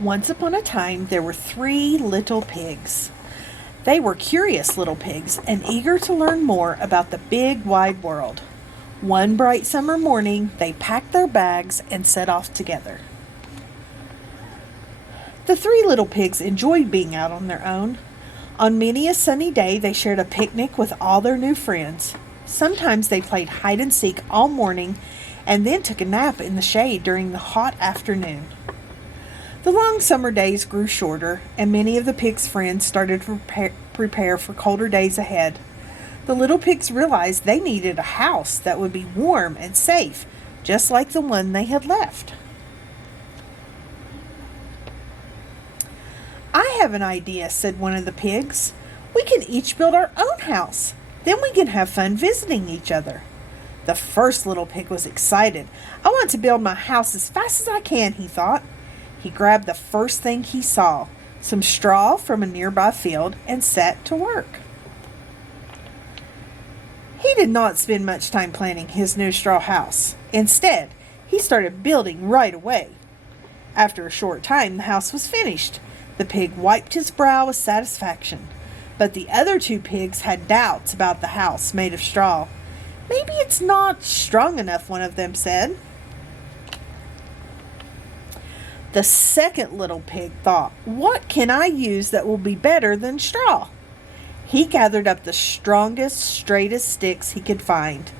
Once upon a time, there were 3 little pigs. They were curious little pigs and eager to learn more about the big wide world. One bright summer morning, they packed their bags and set off together. The 3 little pigs enjoyed being out on their own. On many a sunny day, they shared a picnic with all their new friends. Sometimes they played hide and seek all morning and then took a nap in the shade during the hot afternoon. The long summer days grew shorter, and many of the pigs' friends started to prepare for colder days ahead. The little pigs realized they needed a house that would be warm and safe, just like the one they had left. "I have an idea," said one of the pigs. "We can each build our own house. Then we can have fun visiting each other." The first little pig was excited. "I want to build my house as fast as I can," he thought. He grabbed the first thing he saw, some straw from a nearby field, and set to work. He did not spend much time planning his new straw house. Instead, he started building right away. After a short time, the house was finished. The pig wiped his brow with satisfaction. But the other 2 pigs had doubts about the house made of straw. "Maybe it's not strong enough," one of them said. The second little pig thought, "What can I use that will be better than straw?" He gathered up the strongest, straightest sticks he could find.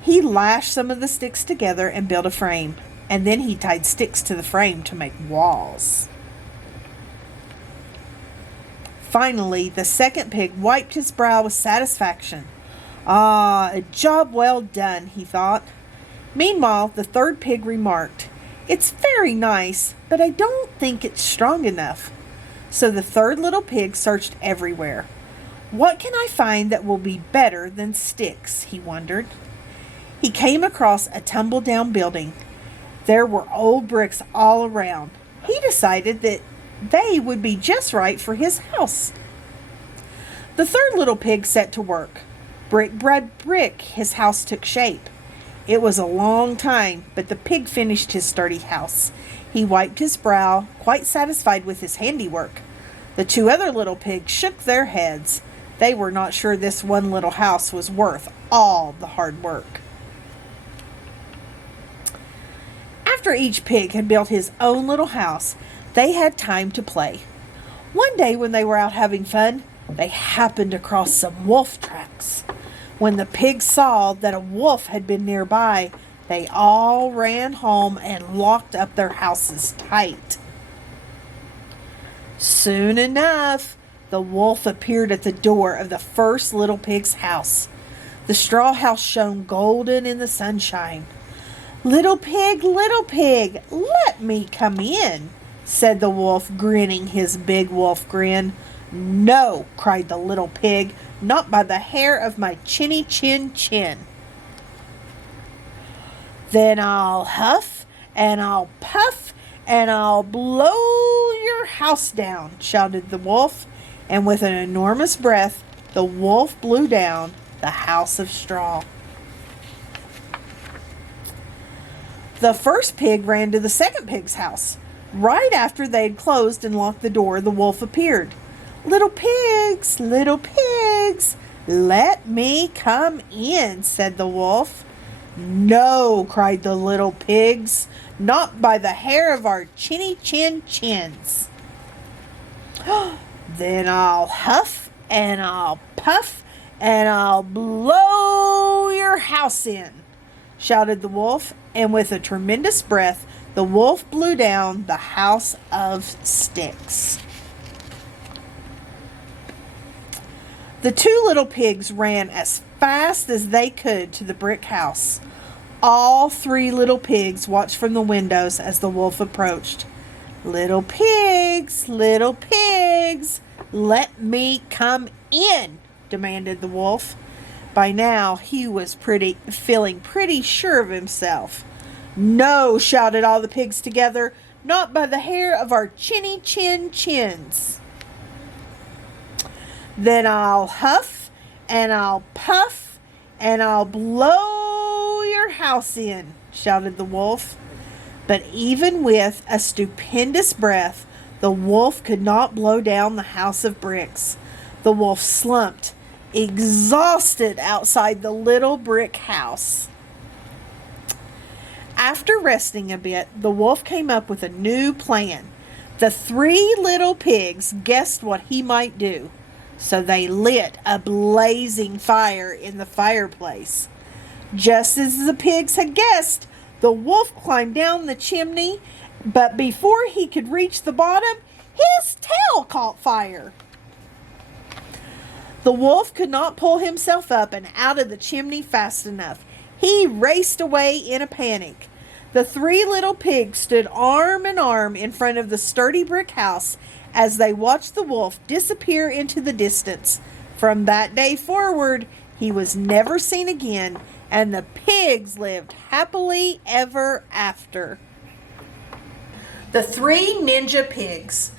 He lashed some of the sticks together and built a frame, and then he tied sticks to the frame to make walls. Finally, the second pig wiped his brow with satisfaction. "Ah, a job well done," he thought. Meanwhile, the third pig remarked, "It's very nice, but I don't think it's strong enough." So the third little pig searched everywhere. "What can I find that will be better than sticks?" he wondered. He came across a tumble-down building. There were old bricks all around. He decided that they would be just right for his house. The third little pig set to work. Brick by brick, his house took shape. It was a long time, but the pig finished his sturdy house. He wiped his brow, quite satisfied with his handiwork. The 2 other little pigs shook their heads. They were not sure this one little house was worth all the hard work. After each pig had built his own little house, they had time to play. One day when they were out having fun, they happened across some wolf tracks. When the pigs saw that a wolf had been nearby, they all ran home and locked up their houses tight. Soon enough, the wolf appeared at the door of the first little pig's house. The straw house shone golden in the sunshine. Little pig, let me come in," said the wolf, grinning his big wolf grin. "No," cried the little pig, "not by the hair of my chinny chin. Then I'll huff and I'll puff and I'll blow your house down," shouted the wolf, and with an enormous breath, the wolf blew down the house of straw. The first pig ran to the second pig's house. Right after they had closed and locked the door, the wolf appeared. Little pigs, let me come in," said the wolf. "No," cried the little pigs, "not by the hair of our chinny chins. Then I'll huff and I'll puff and I'll blow your house in," shouted the wolf, and with a tremendous breath, the wolf blew down the house of sticks. The 2 little pigs ran as fast as they could to the brick house. All 3 little pigs watched from the windows as the wolf approached. Little pigs, let me come in, demanded the wolf. By now, he was feeling pretty sure of himself. No, shouted all the pigs together, not by the hair of our chinny chin chins. Then I'll huff and I'll puff and I'll blow your house in, shouted the wolf. But even with a stupendous breath, the wolf could not blow down the house of bricks. The wolf slumped, exhausted, outside the little brick house. After resting a bit, the wolf came up with a new plan. The 3 little pigs guessed what he might do, so they lit a blazing fire in the fireplace. Just as the pigs had guessed, the wolf climbed down the chimney, but before he could reach the bottom, his tail caught fire. The wolf could not pull himself up and out of the chimney fast enough. He raced away in a panic. The 3 little pigs stood arm in arm in front of the sturdy brick house as they watched the wolf disappear into the distance. From that day forward, he was never seen again, and the pigs lived happily ever after. The 3 Ninja Pigs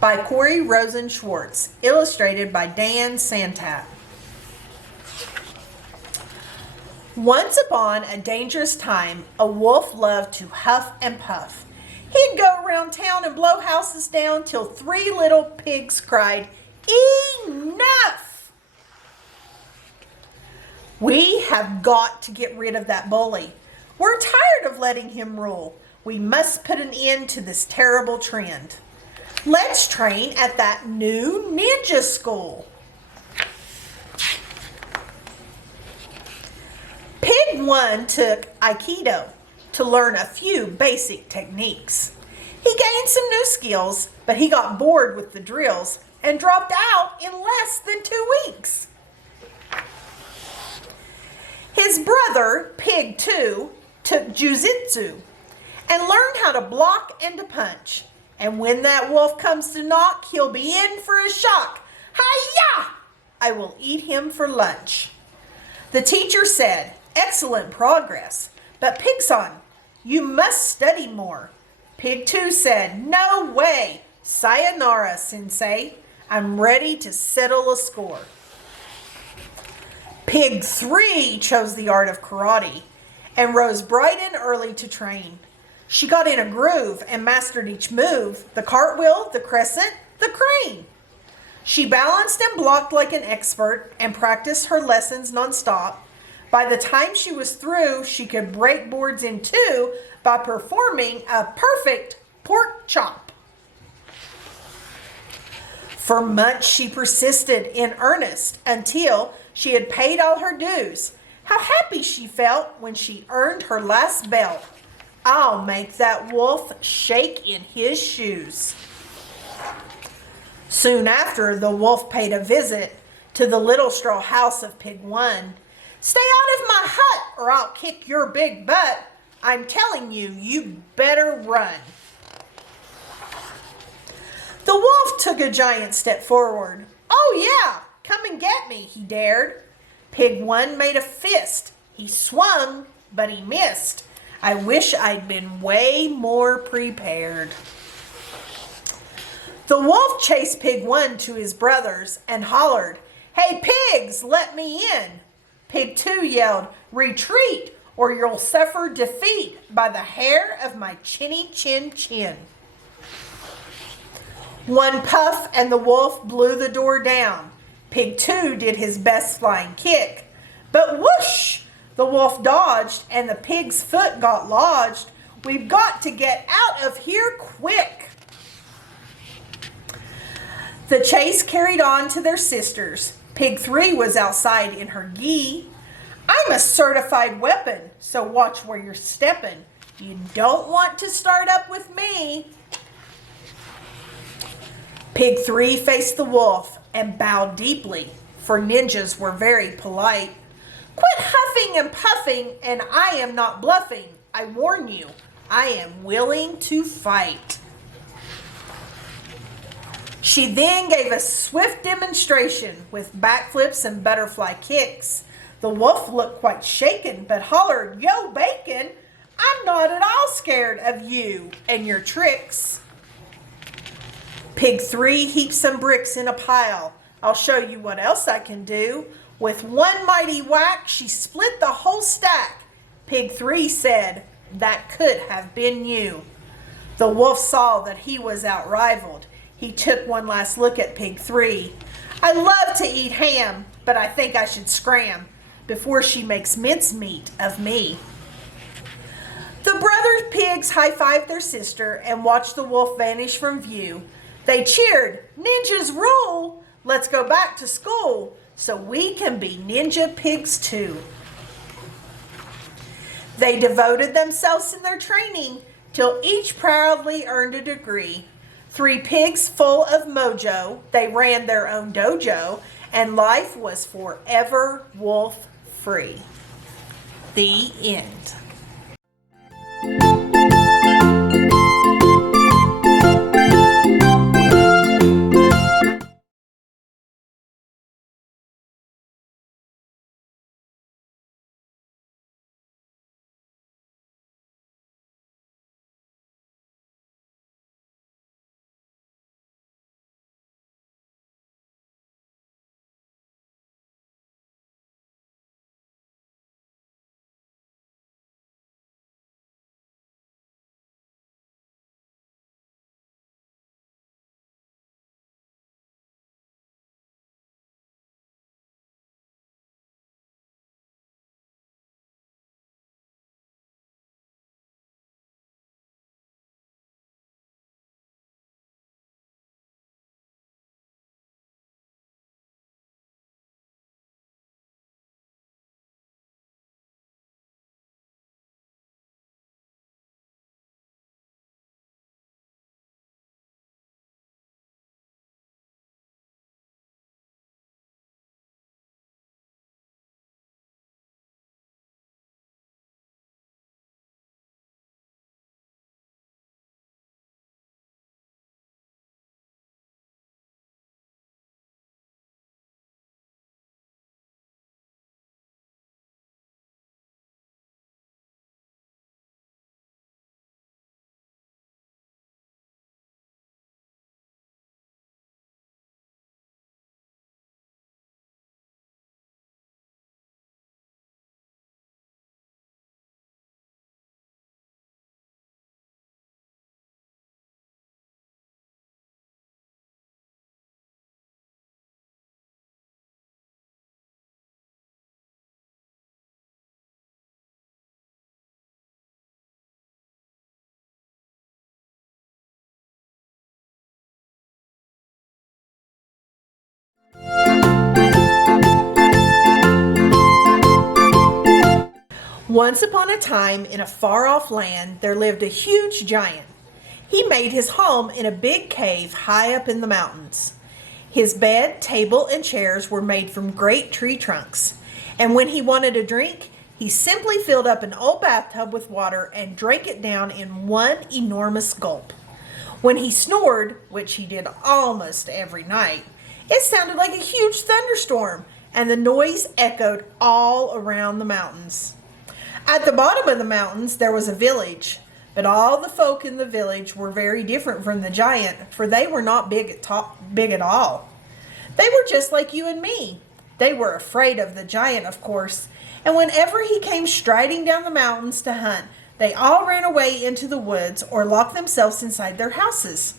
by Corey Rosen Schwartz, illustrated by Dan Santat. Once upon a dangerous time, a wolf loved to huff and puff. He'd go around town and blow houses down till 3 little pigs cried, "Enough! We have got to get rid of that bully. We're tired of letting him rule. We must put an end to this terrible trend. Let's train at that new ninja school." Pig 1 took Aikido to learn a few basic techniques. He gained some new skills, but he got bored with the drills and dropped out in less than 2 weeks. His brother, Pig 2, took Jiu-Jitsu and learned how to block and to punch. And when that wolf comes to knock, he'll be in for a shock. Hi-ya! I will eat him for lunch. The teacher said, "Excellent progress, but Pig-san, you must study more." Pig 2 said, "No way. Sayonara, sensei. I'm ready to settle a score." Pig 3 chose the art of karate and rose bright and early to train. She got in a groove and mastered each move, the cartwheel, the crescent, the crane. She balanced and blocked like an expert and practiced her lessons nonstop. By the time she was through, she could break boards in 2 by performing a perfect pork chop. For months she persisted in earnest until she had paid all her dues. How happy she felt when she earned her last belt. I'll make that wolf shake in his shoes. Soon after, the wolf paid a visit to the little straw house of Pig 1. "Stay out of my hut or I'll kick your big butt. I'm telling you, you better run." The wolf took a giant step forward. "Oh yeah, come and get me," he dared. Pig 1 made a fist. He swung, but he missed. I wish I'd been way more prepared. The wolf chased Pig 1 to his brothers and hollered, "Hey pigs, let me in." Pig 2 yelled, "Retreat or you'll suffer defeat by the hair of my chinny chin chin." One puff and the wolf blew the door down. Pig 2 did his best flying kick, but whoosh! The wolf dodged and the pig's foot got lodged. "We've got to get out of here quick." The chase carried on to their sisters. Pig 3 was outside in her gi. "I'm a certified weapon, so watch where you're stepping. You don't want to start up with me." Pig 3 faced the wolf and bowed deeply, for ninjas were very polite. "Quit huffing and puffing, and I am not bluffing. I warn you, I am willing to fight." She then gave a swift demonstration with backflips and butterfly kicks. The wolf looked quite shaken, but hollered, "Yo, Bacon, I'm not at all scared of you and your tricks." Pig 3 heaped some bricks in a pile. "I'll show you what else I can do." With one mighty whack, she split the whole stack. Pig 3 said, "That could have been you." The wolf saw that he was outrivaled. He took one last look at Pig 3. "I love to eat ham, but I think I should scram before she makes mincemeat of me." The brother pigs high-fived their sister and watched the wolf vanish from view. They cheered, "Ninjas rule! Let's go back to school so we can be ninja pigs too." They devoted themselves in their training till each proudly earned a degree. 3 pigs full of mojo, they ran their own dojo, and life was forever wolf-free. The end. Once upon a time, in a far-off land, there lived a huge giant. He made his home in a big cave high up in the mountains. His bed, table, and chairs were made from great tree trunks. And when he wanted a drink, he simply filled up an old bathtub with water and drank it down in one enormous gulp. When he snored, which he did almost every night, it sounded like a huge thunderstorm, and the noise echoed all around the mountains. At the bottom of the mountains, there was a village, but all the folk in the village were very different from the giant, for they were not big at all. They were just like you and me. They were afraid of the giant, of course, and whenever he came striding down the mountains to hunt, they all ran away into the woods or locked themselves inside their houses.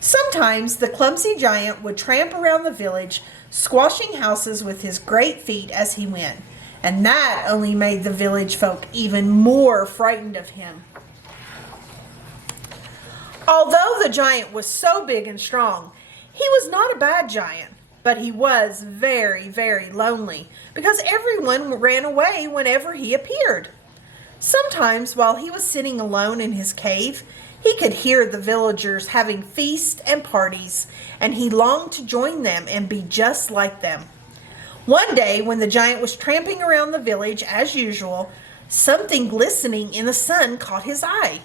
Sometimes the clumsy giant would tramp around the village, squashing houses with his great feet as he went, and that only made the village folk even more frightened of him. Although the giant was so big and strong, he was not a bad giant, but he was very, very lonely because everyone ran away whenever he appeared. Sometimes while he was sitting alone in his cave, he could hear the villagers having feasts and parties, and he longed to join them and be just like them. One day, when the giant was tramping around the village as usual, something glistening in the sun caught his eye.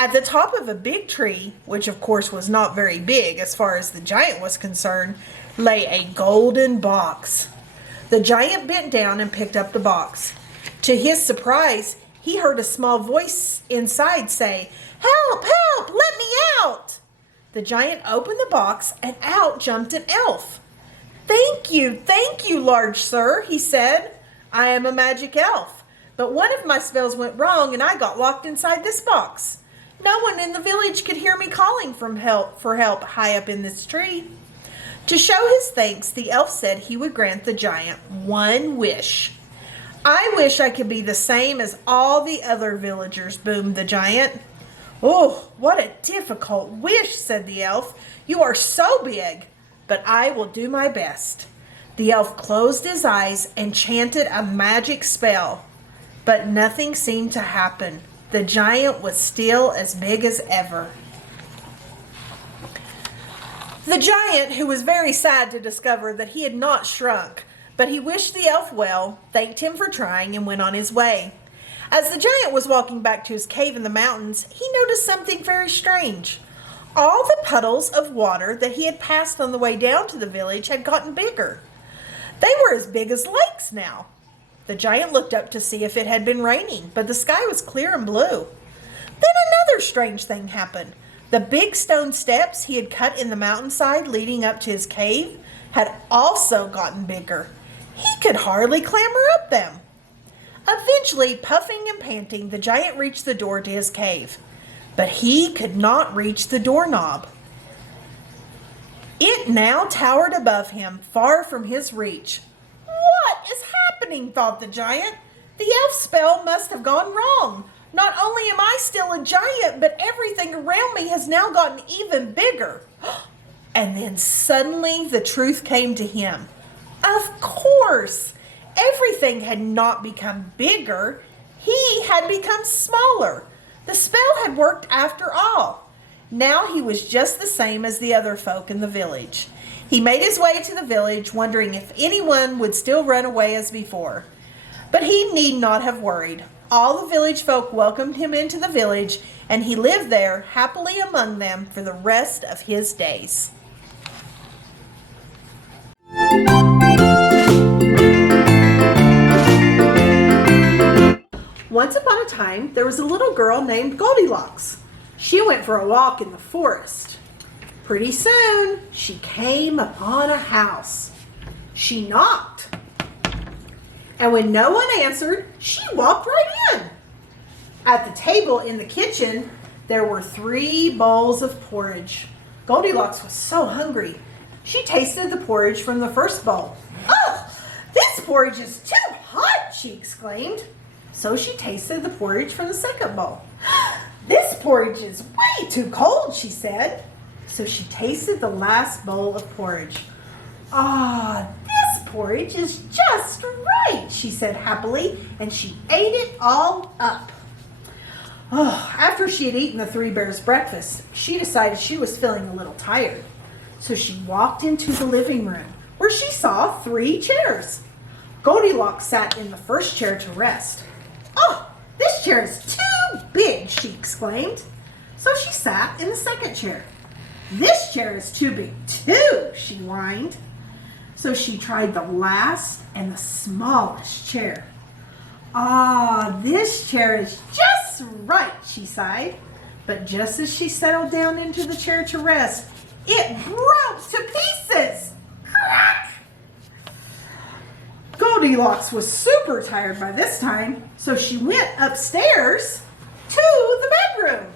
At the top of a big tree, which of course was not very big as far as the giant was concerned, lay a golden box. The giant bent down and picked up the box. To his surprise, he heard a small voice inside say, "Help, help, let me out!" The giant opened the box and out jumped an elf. Thank you, large sir," he said. "I am a magic elf, but one of my spells went wrong and I got locked inside this box. No one in the village could hear me calling for help high up in this tree." To show his thanks, the elf said he would grant the giant one wish. "I wish I could be the same as all the other villagers," boomed the giant. "Oh, what a difficult wish," said the elf. "You are so big, but I will do my best." The elf closed his eyes and chanted a magic spell, but nothing seemed to happen. The giant was still as big as ever. The giant, who was very sad to discover that he had not shrunk, but he wished the elf well, thanked him for trying, and went on his way. As the giant was walking back to his cave in the mountains, he noticed something very strange. All the puddles of water that he had passed on the way down to the village had gotten bigger. They were as big as lakes now. The giant looked up to see if it had been raining, but the sky was clear and blue. Then another strange thing happened. The big stone steps he had cut in the mountainside leading up to his cave had also gotten bigger. He could hardly clamber up them. Eventually, puffing and panting, the giant reached the door to his cave, but he could not reach the doorknob. It now towered above him, far from his reach. "What is happening?" thought the giant. "The elf spell must have gone wrong. Not only am I still a giant, but everything around me has now gotten even bigger." And then suddenly the truth came to him. Of course, everything had not become bigger. He had become smaller. The spell had worked after all. Now he was just the same as the other folk in the village. He made his way to the village, wondering if anyone would still run away as before. But he need not have worried. All the village folk welcomed him into the village, and he lived there happily among them for the rest of his days. Once upon a time, there was a little girl named Goldilocks. She went for a walk in the forest. Pretty soon, she came upon a house. She knocked. And when no one answered, she walked right in. At the table in the kitchen, there were 3 bowls of porridge. Goldilocks was so hungry. She tasted the porridge from the first bowl. "Oh, this porridge is too hot," she exclaimed. So she tasted the porridge from the second bowl. "This porridge is way too cold," she said. So she tasted the last bowl of porridge. "Ah, this porridge is just right," she said happily, and she ate it all up. Oh, after she had eaten the 3 bears' breakfast, she decided she was feeling a little tired. So she walked into the living room, where she saw 3 chairs. Goldilocks sat in the first chair to rest. "Oh, this chair is too big," she exclaimed. So she sat in the second chair. "This chair is too big too," she whined. So she tried the last and the smallest chair. "Ah, this chair is just right," she sighed. But just as she settled down into the chair to rest, it broke to pieces. Crack! Goldilocks was super tired by this time, so she went upstairs to the bedroom.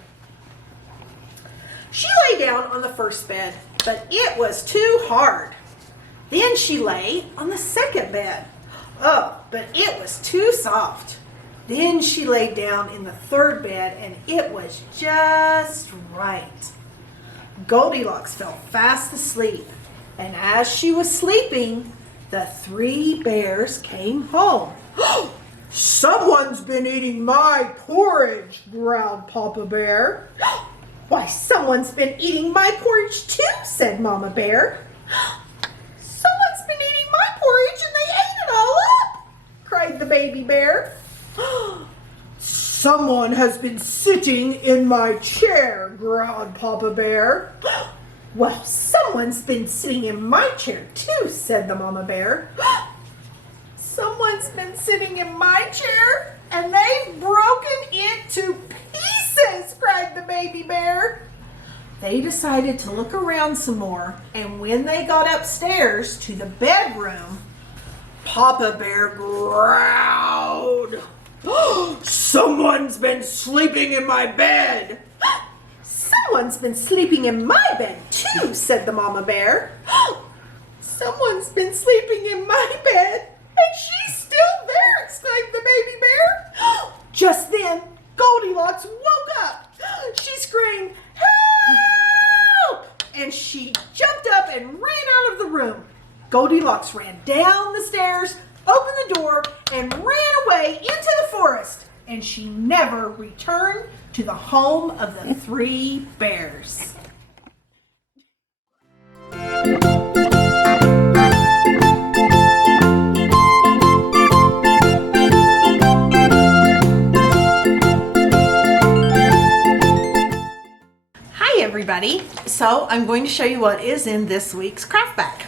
She lay down on the first bed, but it was too hard. Then she lay on the second bed. Oh, but it was too soft. Then she lay down in the third bed, and it was just right. Goldilocks fell fast asleep, and as she was sleeping, the 3 bears came home. "Someone's been eating my porridge," growled Papa Bear. "Why, someone's been eating my porridge too," said Mama Bear. "Someone's been eating my porridge and they ate it all up," cried the baby bear. Someone has been sitting in my chair, growled Papa Bear. Well, someone's been sitting in my chair too, said the Mama Bear. Someone's been sitting in my chair and they've broken it to pieces, cried the baby bear. They decided to look around some more, and when they got upstairs to the bedroom, Papa Bear growled. Someone's been sleeping in my bed. Someone's been sleeping in my bed too, said the Mama Bear. Someone's been sleeping in my bed, and she's still there, exclaimed the baby bear. Just then, Goldilocks woke up. She screamed, help! And she jumped up and ran out of the room. Goldilocks ran down the stairs, opened the door, and ran away into the forest. And she never returned to the home of the three bears. Hi everybody. So I'm going to show you what is in this week's craft bag.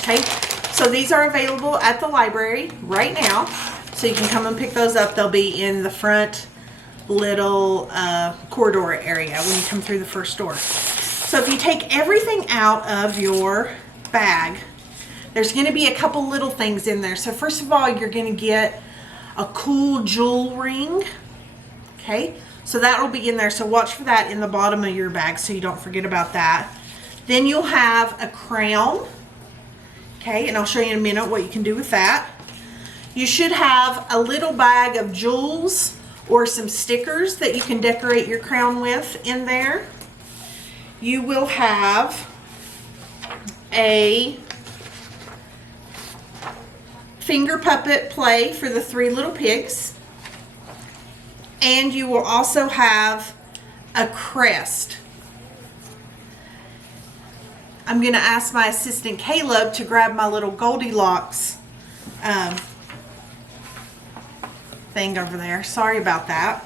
Okay, so these are available at the library right now. So you can come and pick those up. They'll be in the front little corridor area when you come through the first door. So if you take everything out of your bag, there's going to be a couple little things in there. So first of all, you're going to get a cool jewel ring. Okay, so that will be in there. So watch for that in the bottom of your bag so you don't forget about that. Then you'll have a crown. Okay, and I'll show you in a minute what you can do with that. You should have a little bag of jewels or some stickers that you can decorate your crown with in there. You will have a finger puppet play for the three little pigs. And you will also have a crest. I'm going to ask my assistant Caleb to grab my little Goldilocks thing over there. Sorry about that.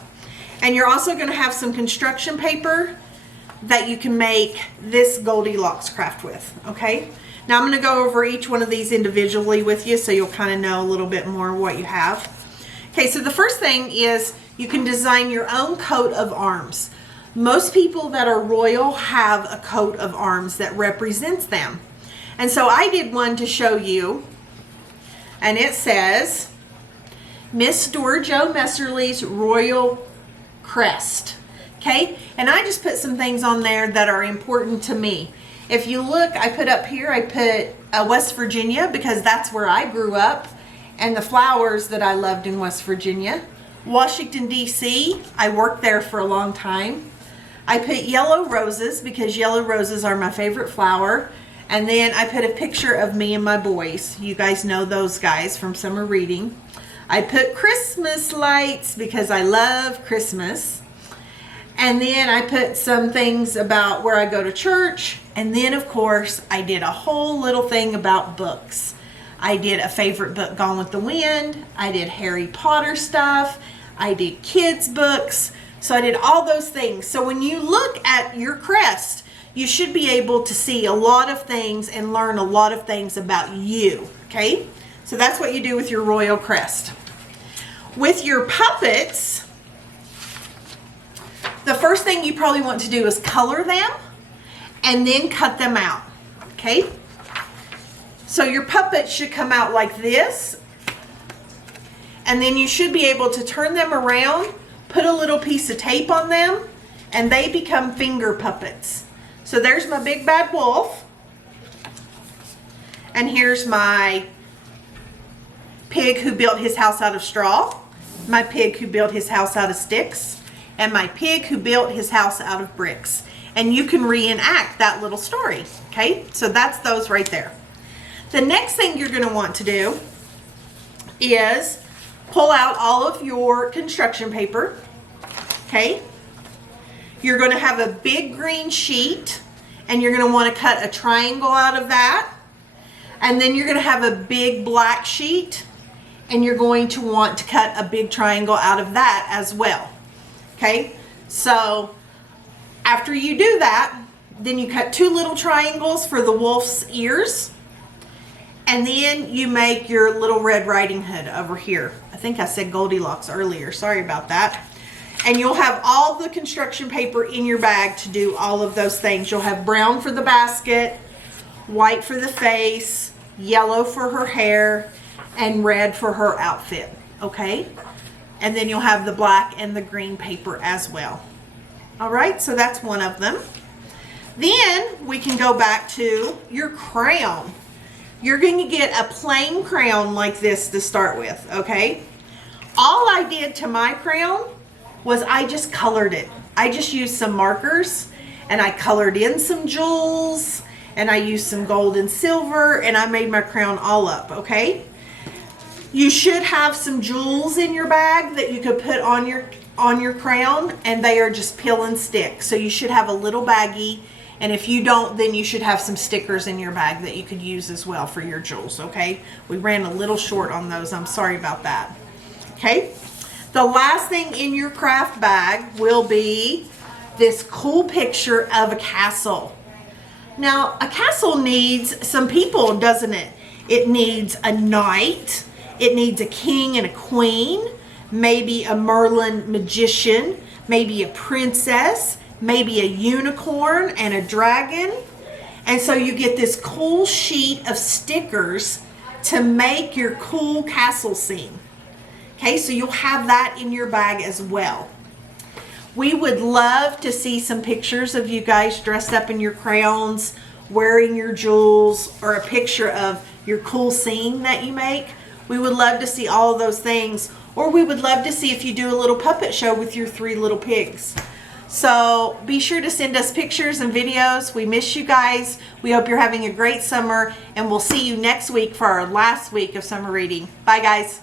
And you're also going to have some construction paper that you can make this Goldilocks craft with. Okay, now I'm going to go over each one of these individually with you so you'll kind of know a little bit more what you have. Okay, so the first thing is you can design your own coat of arms. Most people that are royal have a coat of arms that represents them. And so I did one to show you, and it says Miss Dora Jo Messerly's Royal Crest. Okay, and I just put some things on there that are important to me. If you look, I put up here, I put West Virginia because that's where I grew up, and the flowers that I loved in West Virginia. Washington, D.C., I worked there for a long time. I put yellow roses because yellow roses are my favorite flower. And then I put a picture of me and my boys. You guys know those guys from summer reading. I put Christmas lights because I love Christmas. And then I put some things about where I go to church. And then, of course, I did a whole little thing about books. I did a favorite book, Gone with the Wind. I did Harry Potter stuff. I did kids books. So I did all those things. So when you look at your crest, you should be able to see a lot of things and learn a lot of things about you. Okay? So that's what you do with your royal crest. With your puppets, the first thing you probably want to do is color them and then cut them out. Okay? So your puppets should come out like this, and then you should be able to turn them around, put a little piece of tape on them, and they become finger puppets. So there's my big bad wolf, and here's my pig who built his house out of straw, my pig who built his house out of sticks, and my pig who built his house out of bricks. And you can reenact that little story. Okay, so that's those right there. The next thing you're going to want to do is pull out all of your construction paper. Okay, you're going to have a big green sheet, and you're going to want to cut a triangle out of that. And then you're going to have a big black sheet, and you're going to want to cut a big triangle out of that as well. Okay, so after you do that, then you cut 2 little triangles for the wolf's ears, and then you make your little Red Riding Hood over here. I think I said Goldilocks earlier, sorry about that. And you'll have all the construction paper in your bag to do all of those things. You'll have brown for the basket, white for the face, yellow for her hair, and red for her outfit, okay? And then you'll have the black and the green paper as well. All right, so that's one of them. Then we can go back to your crown. You're going to get a plain crown like this to start with, okay? All I did to my crown was I just colored it. I just used some markers and I colored in some jewels and I used some gold and silver and I made my crown all up, okay? You should have some jewels in your bag that you could put on your crown, and they are just peel and stick. So you should have a little baggie, and if you don't, then you should have some stickers in your bag that you could use as well for your jewels, okay? We ran a little short on those. I'm sorry about that. Okay? The last thing in your craft bag will be this cool picture of a castle. Now, a castle needs some people, doesn't it? It needs a knight. It needs a king and a queen, maybe a Merlin magician, maybe a princess, maybe a unicorn and a dragon. And so you get this cool sheet of stickers to make your cool castle scene. Okay, so you'll have that in your bag as well. We would love to see some pictures of you guys dressed up in your crowns, wearing your jewels, or a picture of your cool scene that you make. We would love to see all of those things. Or we would love to see if you do a little puppet show with your 3 little pigs. So be sure to send us pictures and videos. We miss you guys. We hope you're having a great summer, and we'll see you next week for our last week of summer reading. Bye, guys.